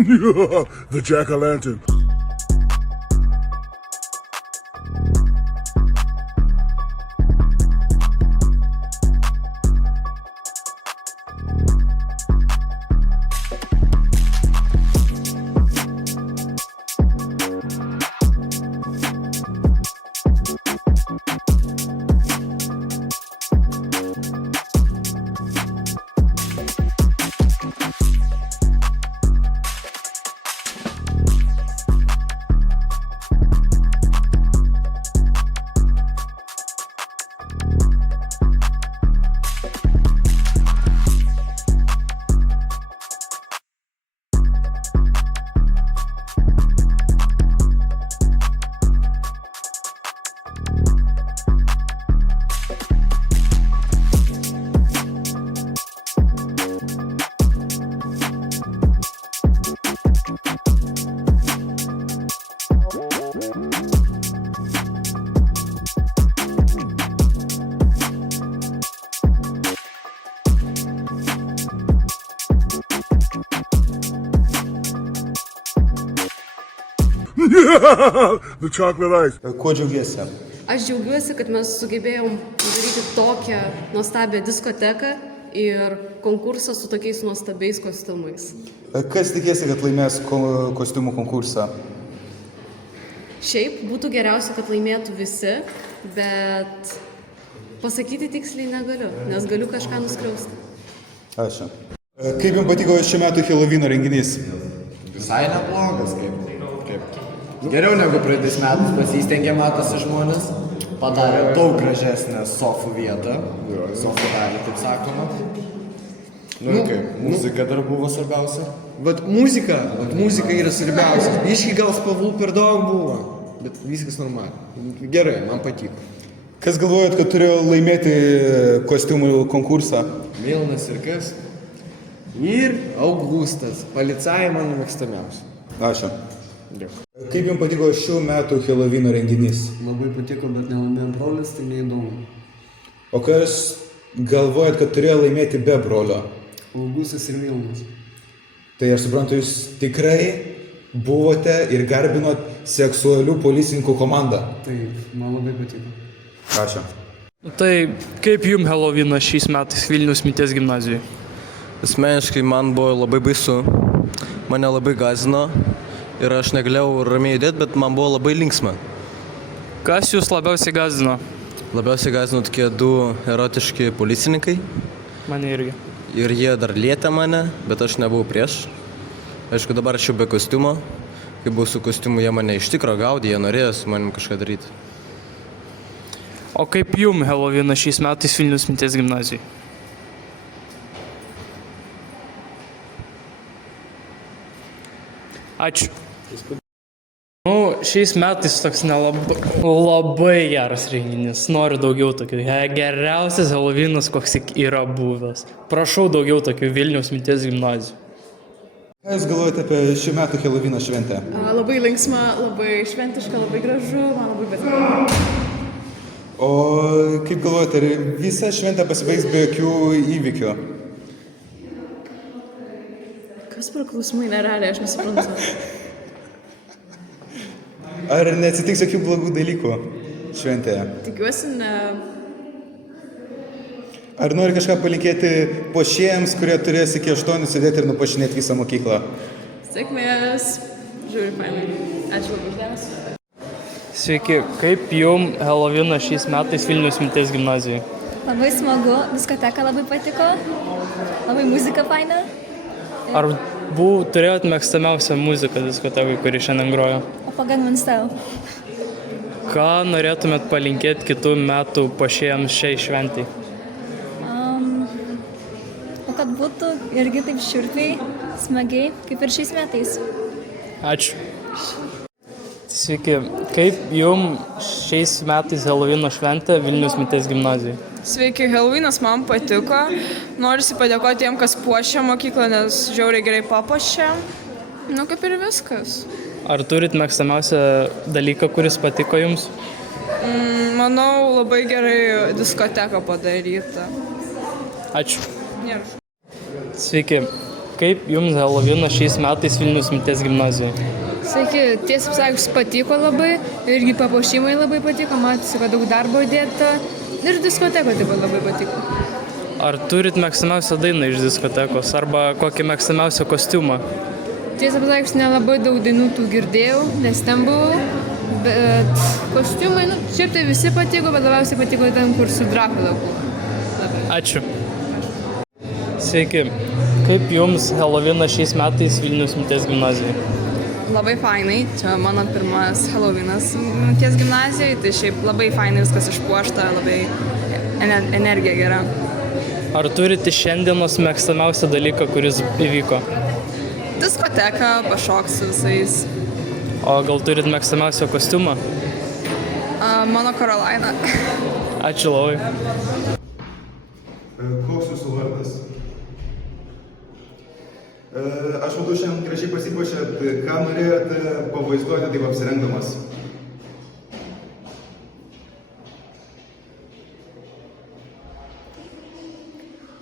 The jack-o'-lantern. The chocolate ice. Kuo džiaugiesi? Aš džiaugiuosi, kad mes sugebėjom padaryti tokią nuostabią diskoteką ir konkursą su tokiais nuostabiais kostiumais. Kas tikėsi, kad laimės kostiumų konkursą? Šiaip būtų geriausia, kad laimėtų visi, bet pasakyti tiksliai negaliu, nes galiu kažką nuskriausti. Ačiū. Kaip jums patiko šiuo metu Helovyno renginys? Visai neblogas, kaip. Geriau negu praeitais metais pasistengė, matosi žmonės. Padarė daug gražesnę sofų vietą. Sofų dalį, taip sakoma. Nu ir kaip, muzika dar buvo svarbiausia. Vat muzika yra svarbiausia. Biški gal spalvų per daug buvo, bet viskas normaliai. Gerai, man patiko. Kas galvojat, kad turėjo laimėti kostiumų konkursą? Milnas ir kas? Ir Augustas. Policajai mano mėgstamiausia. Ačiū. Dėkui. Kaip jums patiko šių metų Helovyno renginys? Labai patiko, bet nelaimėjom brolis, tai neįdomu. O kas galvojat, kad turėjo laimėti be brolio? Augustas ir Milnas. Tai aš suprantu, jūs tikrai buvote ir garbinot seksualių policininkų komandą. Taip, man labai patiko. Ačiū. Tai kaip jums Helovynas šiais metais Vilniaus Minties gimnazijoje? Asmeniškai man buvo labai baisu, mane labai gąsdino ir aš negalėjau ramiai judėti, bet man buvo labai linksma. Kas jūs labiausiai gąsdino? Labiausiai gąsdino tokie du erotiški policininkai. Mane irgi. Ir jie dar lietė mane, bet aš nebuvau prieš. Aišku, dabar aš jau be kostiumo. Kai buvau su kostiumu, jie mane iš tikro gaudė, jie norėjo su manim kažką daryti. O kaip jums Helovynas šiais metais Vilniaus Minties gimnazijoje? Ačiū. Šiais metais toks labai geras renginys. Noriu daugiau tokių. Geriausias Helovynas, koks yra buvęs. Prašau daugiau tokių Vilniaus Minties gimnazijų. Ką jūs galvojate apie šių metų Helovyno šventę? Labai linksma, labai šventiška, labai gražu, man labai patiko. O kaip galvojate, ar visa šventė pasibaigs be jokių įvykių? Kas per klausimai nerealiai, aš nesuprantu. Ar neatsitiks jokių blogų dalykų šventėje? Tikiuosi, ne. Ar nori kažką palinkėti puošėjams, kurie turės iki 8 sėdėti ir nupuošinėti visą mokyklą? Sėkmės. Žiūri, fainai. Ačiū labai uždėmesį. Sveiki, kaip jums Helovynas šiais metais Vilniaus Minties gimnazijoje? Labai smagu, diskoteka labai patiko, labai muzika faina. Ar turėjot mėgstamiausią muziką diskotekai, kuri šiandien grojo? O Gangnam Style. Ką norėtumėt palinkėti kitų metų puošėjams šiai šventai? O kad būtų irgi taip šiurpiai, smagiai, kaip ir šiais metais. Ačiū. Sveiki, kaip jums šiais metais Helovyno šventė Vilniaus Minties gimnazijoje? Sveiki, Helovynas man patiko. Norisi padėkoti tiem, kas puošia mokyklą, nes žiauriai gerai papuošė. Nu, kaip ir viskas. Ar turit mėgstamiausią dalyką, kuris patiko jums? Manau, labai gerai diskoteka padaryta. Ačiū. Nėra. Sveiki. Kaip jums Helovinas šiais metais Vilniaus minties gimnazijoje? Sveiki, tiesą pasakius, patiko labai, irgi papuošimai labai patiko, matėsi, kad daug darbo įdėta ir diskoteko taip pat labai patiko. Ar turit mėgstamiausią dainą iš diskotekos arba kokį mėgstamiausią kostiumą? Tiesą pasakius, nelabai daug dainų tų girdėjau, nes ten buvau, bet kostiumai, šiaip tai visi patiko, bet labiausiai patiko ten, kur su Drakula buvo. Ačiū. Sveiki. Kaip jums Helovinas šiais metais Vilniaus minties gimnazijoje? Labai fainai, čia mano pirmas Helovinas minties gimnazijoje, tai šiaip labai fainai viskas išpuošta, labai energija gera. Ar turite šiandienos mėgstamiausią dalyką, kuris įvyko? Diskoteka, pašoks su visais. O gal turit mėgstamiausią kostiumą? Mano Karolaina. Ačiū labai. Koks jūsų vardas? Aš matau, šiandien gražiai pasipuošėt, ką norėjote pavaizduoti taip apsirengdamas?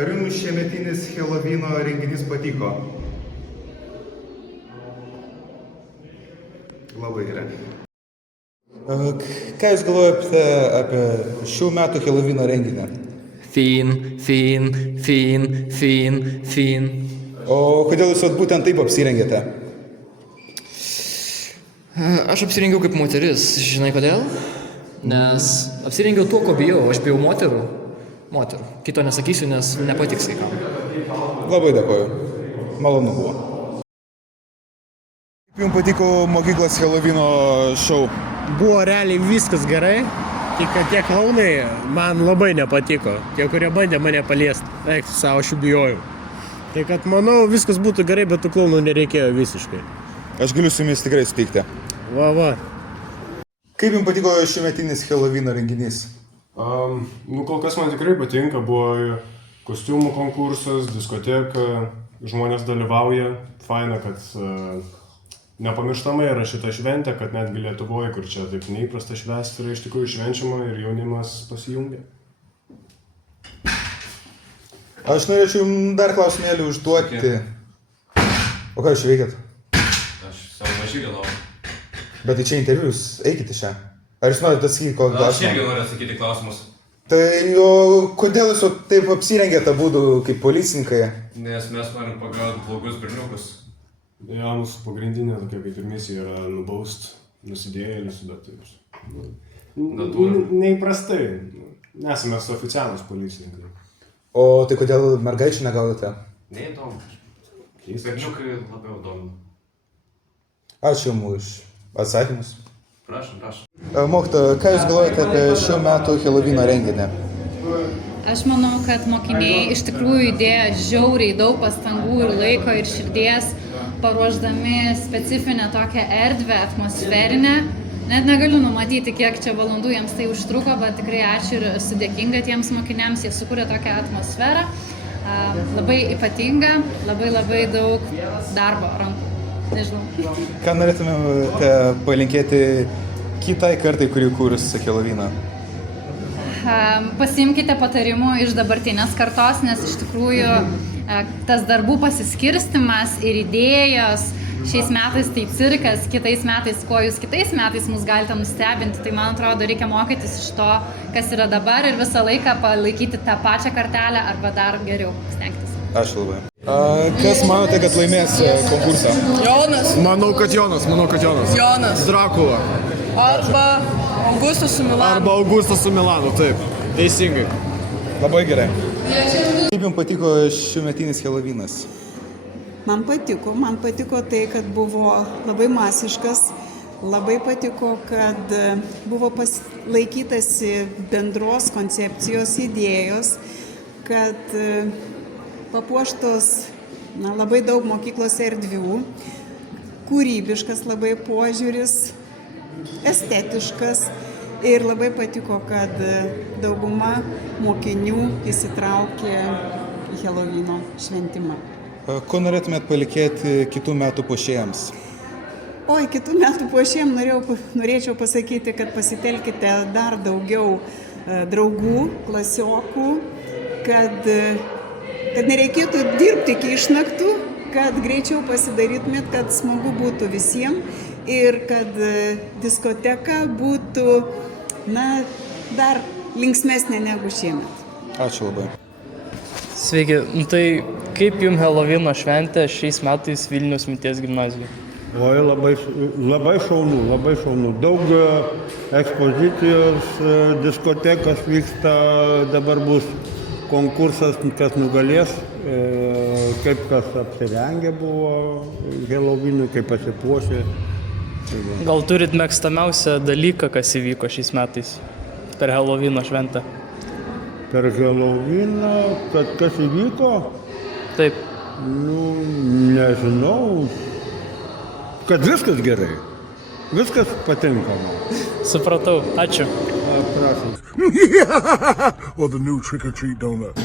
Ar jums šiemetinis Helovino renginys patiko? Labai gerai. Ką jūs galvojate apie šių metų Helovino renginį? Fin. O kodėl jūs būtent taip apsirengėte? Aš apsirengiau kaip moteris, žinai kodėl? Nes apsirengiau tuo, ko bijau, aš bijau moterų. Kito nesakysiu, nes nepatiks vaikam. Labai dėkoju. Malonu buvo. Kaip jums patiko mokyklos Helovino šou? Buvo realiai viskas gerai, tik kad tie klaunai man labai nepatiko. Tie, kurie bandė mane paliesti. Eik, savo aš jų bijojau. Tai kad manau, viskas būtų gerai, bet tų klaunų nereikėjo visiškai. Aš galiu su jumis tikrai sutikti. Va. Kaip jums patiko šiemetinis Helovino renginys? Kol kas man tikrai patinka, buvo kostiumų konkursas, diskoteka, žmonės dalyvauja, faina, kad nepamirštama yra šita šventė, kad netgi Lietuvoje, kur čia taip neįprasta švęsti, yra iš tikrųjų švenčiama ir jaunimas pasijungia. Aš norėčiau jums dar klausimėlį užduoti. O ką jūs veikėt? Aš savo mažylį laukiu. Bet tai čia interviu, jūs eikite šią. Ar jūs norite atsakyti kokį klausimą? Aš irgi noriu atsakyti klausimus. Tai o kodėl jūs taip apsirengėte būdų kaip policininkai? Nes mes norim pagauti blogus berniukus. Ja, mūsų pagrindinė tokia kaip ir misija yra nubaust nusidėjėlius, bet taip neįprastai. Nesame su oficialūs policininkai. O tai kodėl mergaičių negaudote? Neįdomu. Berniukai labiau domina. Ačiū jums už atsakymus. Prašom. Mokytoja, ką jūs galvojate apie šių metų Helovino renginį? Aš manau, kad mokiniai iš tikrųjų įdėjo žiauriai daug pastangų ir laiko ir širdies, paruošdami specifinę tokią erdvę, atmosferinę. Net negaliu numatyti, kiek čia valandų jiems tai užtruko, bet tikrai ačiū ir esu dėkinga tiems mokiniams, jie sukūrė tokią atmosferą. Labai ypatinga, labai daug darbo rankų. Nežinau. Ką norėtumėte palinkėti kitai kartai, kuri kurs Heloviną? Pasiimkite patarimų iš dabartinės kartos, nes iš tikrųjų tas darbų pasiskirstimas ir idėjos šiais metais tai cirkas, kitais metais, kuo jūs kitais metais mus galite nustebinti, tai man atrodo reikia mokytis iš to, kas yra dabar ir visą laiką palaikyti tą pačią kartelę arba dar geriau stengtis. Ačiū labai. Kas manote, kad laimės konkursą? Jonas. Manau, kad Jonas. Jonas. Drakula. Arba Augustas su Milanu, taip. Teisingai. Labai gerai. Kaip jums patiko šiųmetinis Helovinas? Man patiko tai, kad buvo labai masiškas, labai patiko, kad buvo laikytasi bendros koncepcijos idėjos, kad papuoštos labai daug mokyklos erdvių, kūrybiškas labai požiūris, estetiškas ir labai patiko, kad dauguma mokinių įsitraukė į Helovino šventimą. Ko norėtumėt palikėti kitų metų puošėjams? Oi, kitų metų puošėjams norėčiau pasakyti, kad pasitelkite dar daugiau draugų, klasiokų, kad nereikėtų dirbti iki išnaktų, kad greičiau pasidarytumėt, kad smagu būtų visiems ir kad diskoteka būtų, na, dar linksmesnė negu šiemet. Ačiū labai. Sveiki, nu tai kaip jums Helovino šventė šiais metais Vilniaus minties gimnazijoje? Oi, labai šaunu. Daug ekspozicijos, diskotekas vyksta, dabar bus konkursas, kas nugalės, kaip kas apsirengę buvo Helovinui, kaip pasipuošė. Gal turit mėgstamiausią dalyką, kas įvyko šiais metais per Helovino šventę? Per Heloviną, kad kas įvyko? Taip. Nu, nežinau. Kad viskas gerai. Viskas patinka man. Supratau. Ačiū. Prašom. Or the new trick-or-treat donut.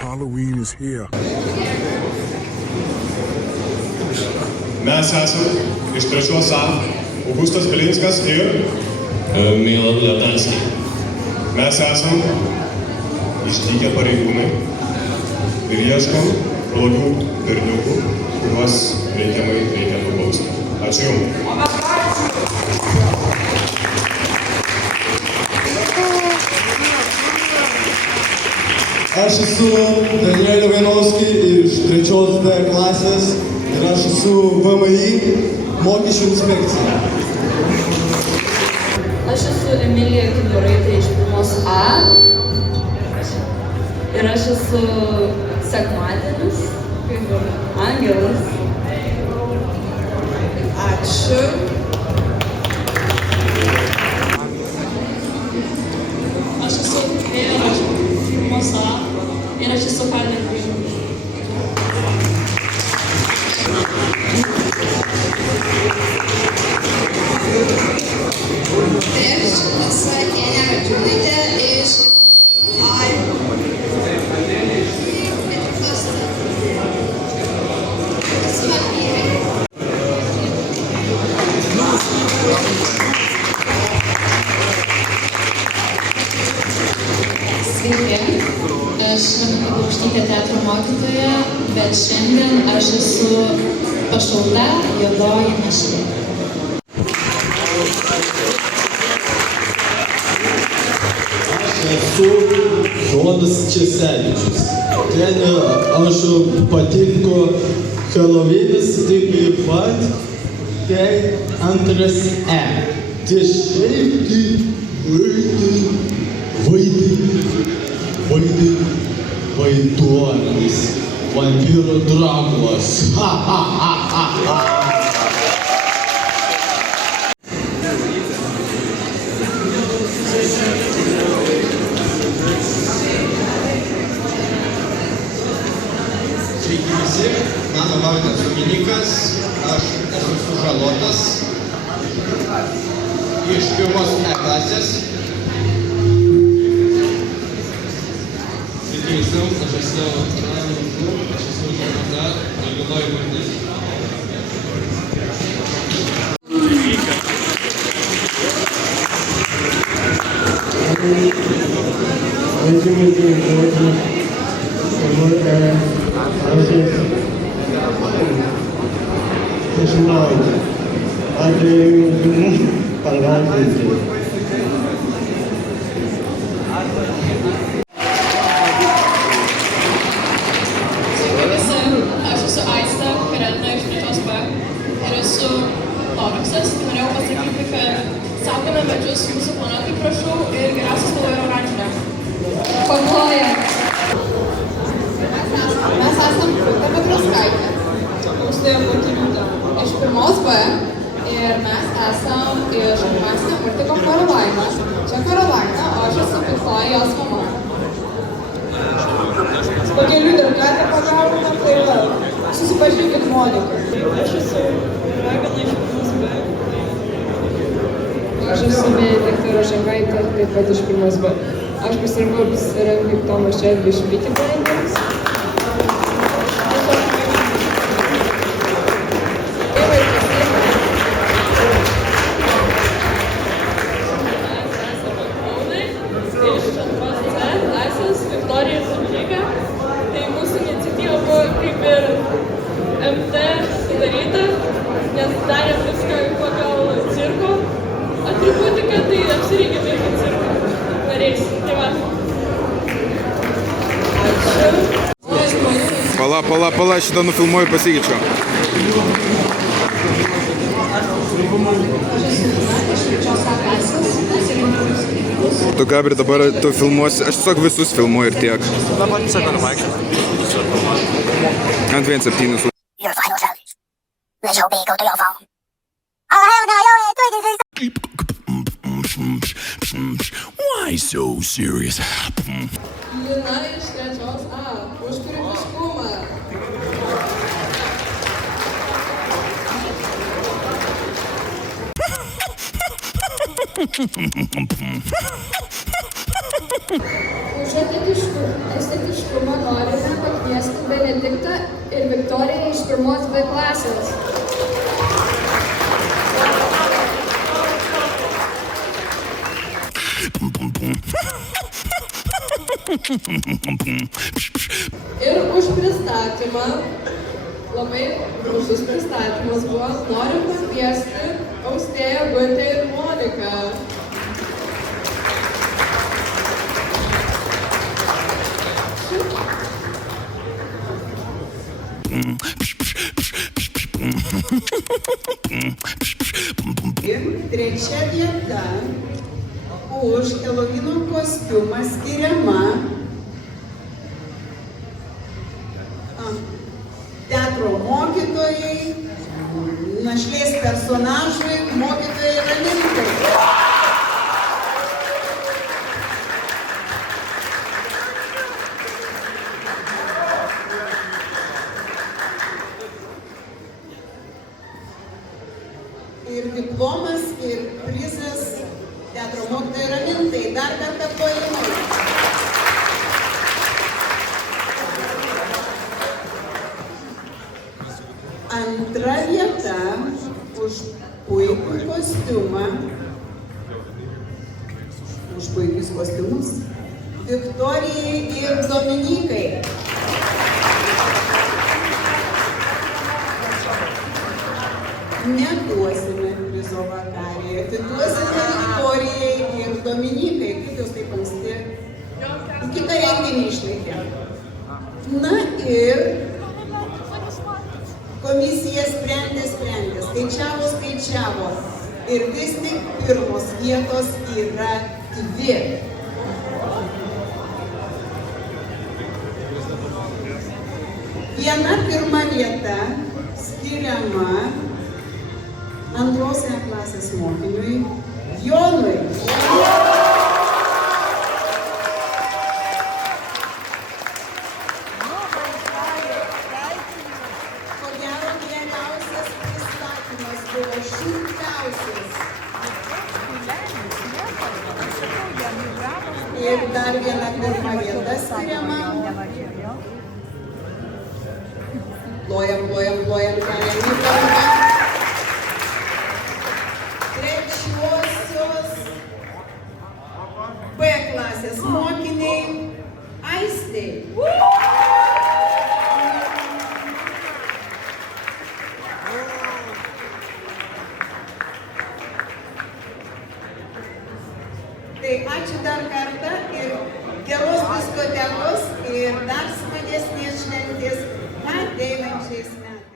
Halloween is here. Mes esame iš 3 A Augustas Bilinskas ir Milan Letanskiai. Mes esame išdykę pareigūnai ir ieškom blogų berniukų, kuriuos reikiamai reikia nubausti. Ačiū Jums. Aš esu Danielio Vainovskį iš 3 D klasės ir aš esu VMI mokesčių inspekcija. Aš esu Emilija Kiburaitė iš 1 A ir aš esu sekmadienis, kaip ir angelas. Ačiū. Aš esu Vėra iš 1 A ir aš esu Kalnė. Aš esu Enė Radžiūnaitė iš Sveiki, aš Ramunė Paukštytė teatro mokytoja, bet šiandien aš esu pašaukta juodoji našlė. Aš esu Jonas Česevičius. Ten aš patinku Helovinas taip pat, tai 2 E. Dešreiti, vaiduolis, vampyro Drakulas. Ha, ha, ha, ha, ha. mano vardas Dominikas, aš esu sužalotas iš 1 klasės. Priklausau, aš esu žalota, negalvoju vardys. Aš esu Aista Karetina iš 3B ir esu Loraksas. Norėjau pasakyti, kad saugome medžius mūsų planetai, prašau, ir geriausias spalva yra oranžinė. Pavloja. Mes esam Rūta Petrauskaitė, Austėja Motiliūtė iš 1B ir mes esam iš animacinio multiko Karolaina. Čia Karolaina, o aš esu Viktorija, jos mama. Pakeliui dar kartą pagavome, tai yra susipažinkit Monika. Aš esu Ragana iš 1B. Aš esu Benedikta Rožangaitė, taip pat iš 1B. Aš pasirinkau apsirengti kaip Tomas Šedvi iš Peaky Blinders. Viktorija ir Dominika. Tai mūsų iniciatyva buvo kaip ir MT sudaryta, nes darėm viską pagal cirko atributiką, tai apsirengėme kaip cirko nariais. Tai va. Ačiū. Pala, šitą nufilmuoju, pasikeičiu. Tu, Gabri, dabar tu filmuosi, aš tiesiog visus filmuoju ir tiek. Dabar tiesiog galiu vaikščioti. Ant 1.7. Why so serious? Lina iš 3A, už kūrybiškumą. Už estetiškumą norime pakviesti Benediktą ir Viktoriją iš 1B klasės. Ir už pristatymą, labai gražus pristatymas buvo, noriu pakviesti Austėją, Gutę ir Moniką. Ir trečia vieta už Helovino kostiumą skiriama teatro mokytojai, našlės personažui, mokytojai Ramintai. Ir diplomas, ir prizas teatro mokytojai Ramintai. Dar kartą plojimai. Antra vieta už puikų kostiumą, už puikius kostiumus, Viktorijai ir Dominikai. Neduosime prizo vakarėje, atiduosime Viktorijai ir Dominikai, kaip jūs taip anksti kitą renginį išlaikė. Na ir komisija sprendė, skaičiavo ir vis tik pirmos vietos yra 2. Viena pirma vieta skiriama 2 klasės mokiniui Jonui. Ir dar viena pirma vieta skiriama. Plojam, plojam, plojam, keliam į kalbą. Trečiosios B klasės mokiniai Aistei. Tai ačiū dar kartą ir geros diskotekos ir dar smagesnės šventės ateinančiais metais.